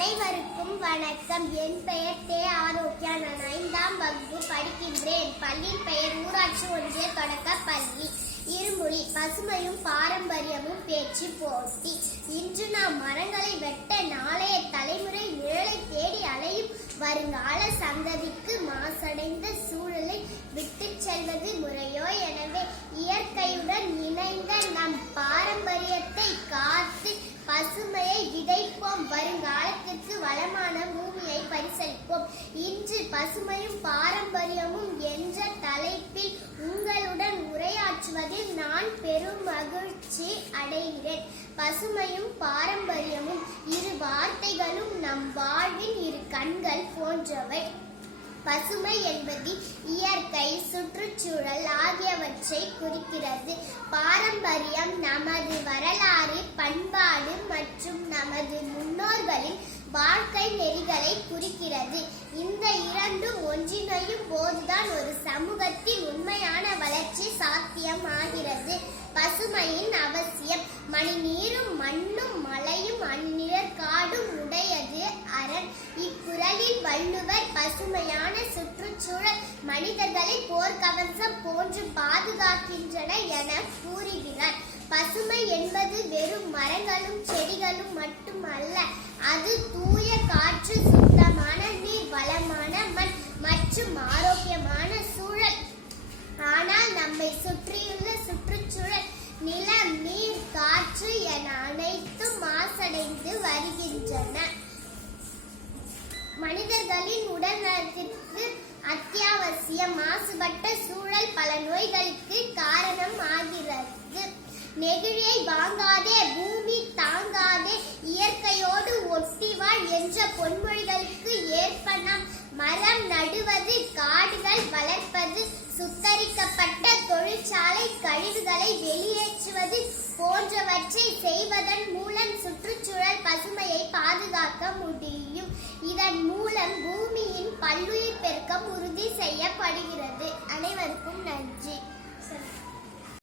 அனைவருக்கும் வணக்கம். என் பெயர் தே. ஆரோக்கியா. நான் 5ஆம் வகுப்பு படிக்கின்றேன். பள்ளியின் பெயர் ஊராட்சி ஒன்றிய தொடக்க பள்ளி. இருமொழி பசுமையும் பாரம்பரியமும் பேச்சு போட்டி. இன்று நாம் மரங்களை வெட்ட நாளைய தலைமுறை நிழலை தேடி அலையும் வருங்கால சந்ததிக்கு மாசடைந்த சூழலை விட்டு செல்வது முறையோ? எனவே இயற்கையுடன் இணைந்த நம் பாரம்பரியத்தை காத்து பசுமையை விதைப்போம். வருங்காலத்திற்கு வளமான பூமியை பரிசளிப்போம். இன்று பசுமையும் பாரம்பரியமும் என்ற தலைப்பில் உங்களுடன் உரையாற்றுவதில் நான் பெரும் மகிழ்ச்சி அடைகிறேன். பசுமையும் பாரம்பரியமும் இரு வார்த்தைகளும் நம் வாழ்வின் இரு கண்கள் போன்றவை. பசுமை என்பது இயற்கை, சுற்றுச்சூழல் ஆகியவற்றை குறிக்கிறது. பாரம்பரியம் நமது வரலாறு, பண்பாடு மற்றும் நமது முன்னோர்களின் வாழ்க்கை நெறிகளை குறிக்கிறது. இந்த இரண்டும் ஒன்றிணையும் போதுதான் ஒரு சமூகத்தின் உண்மையான வளர்ச்சி சாத்தியமாகிறது. பசுமையின் அவசியம். மணி நீரும் மண்ணும் மலையும் அந்நிழற் காடும் உடையது அரண். இக்குறளில் வள்ளுவர் பசுமையான சுற்றுச்சூழல் மனிதர்களை போர்க்கவசம் போன்று பாதுகாக்கின்றன என கூறுகிறார். பசுமை என்பது வெறும் மரங்களும் செடிகளும் மட்டுமல்ல. அது தூய காற்று, சுத்தமான நீர், வளமான மண் மற்றும் ஆரோக்கியமான சூழல். ஆனால் நம்மை சுற்றியுள்ள சுற்றுச்சூழல், நிலம், நீர், காற்று என அனைத்தும் மாசடைந்து வருகின்றன. மனிதர்களின் உடல் நலத்திற்கு அத்தியாவசியம். மாசுபட்ட சூழல் பல நோய்களுக்கு காரணம் ஆகிறது. நெகிழியை வாங்காதே, பூமி தாங்காதே, இயற்கையோடு ஒட்டிவாள் என்ற பொன்மொழிகளுக்கு ஏற்ப நாம் மரம் நடுவது, காடுகள் வளர்ப்பது, சுத்தரிக்கப்பட்ட தொழிற்சாலை கழிவுகளை வெளியேற்றுவது போன்றவற்றை செய்வதன் மூலம் சுற்றுச்சூழல் பசுமையை பாதுகாக்க முடியும். இதன் மூலம்